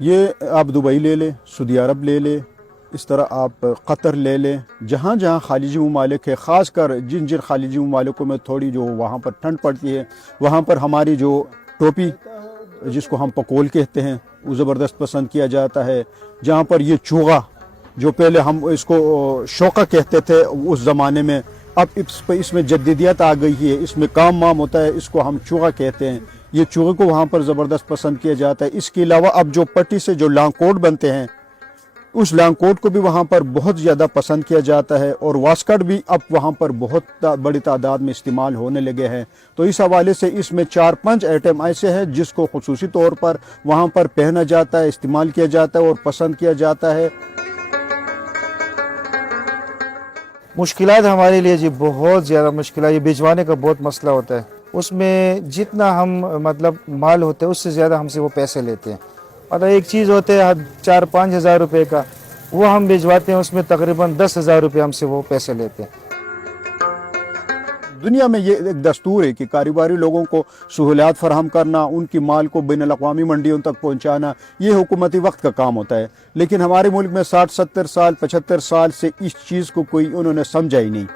ये आप दुबई ले लें, सऊदी अरब ले लें, इस तरह आप कतर ले लें, जहाँ जहाँ खालिजी ममालिक है, ख़ासकर जिन जिन खालिजी ममालिकों में थोड़ी जो वहाँ पर ठंड पड़ती है, वहाँ पर हमारी जो टोपी जिसको हम पकोल कहते हैं वो ज़बरदस्त पसंद किया जाता है। जहाँ पर ये चूगा जो पहले हम इसको शौका कहते थे उस ज़माने में, अब इसमें जद्दीदियत आ गई है, इसमें काम वाम होता है, इसको हम चूगा कहते हैं। ये चूगे को वहाँ पर ज़बरदस्त पसंद किया जाता है। इसके अलावा अब जो पट्टी से जो लॉन्ग कोट बनते हैं, उस लॉन्ग कोट को भी वहाँ पर बहुत ज़्यादा पसंद किया जाता है, और वास्कट भी अब वहाँ पर बहुत बड़ी तादाद में इस्तेमाल होने लगे हैं। तो इस हवाले से इसमें 4-5 आइटम ऐसे हैं जिसको खुसूसी तौर पर वहाँ पर पहना जाता है, इस्तेमाल किया जाता है और पसंद किया जाता है। मुश्किलात हमारे लिए जी बहुत ज़्यादा मुश्किल है। ये भिजवाने का बहुत मसला होता है। उसमें जितना हम मतलब माल होते हैं उससे ज़्यादा हमसे वो पैसे लेते हैं। मतलब एक चीज़ होते है 4-5 हज़ार रुपये का, वो हम भिजवाते हैं, उसमें तकरीबन 10,000 रुपये हमसे वो पैसे लेते हैं। दुनिया में ये एक दस्तूर है कि कारोबारी लोगों को सहूलियात फराहम करना, उनकी माल को बैनुल अक़वामी मंडियों तक पहुँचाना, ये हुकूमती वक्त का काम होता है। लेकिन हमारे मुल्क में 60-70 साल 75 साल से इस चीज़ को कोई उन्होंने समझा ही नहीं।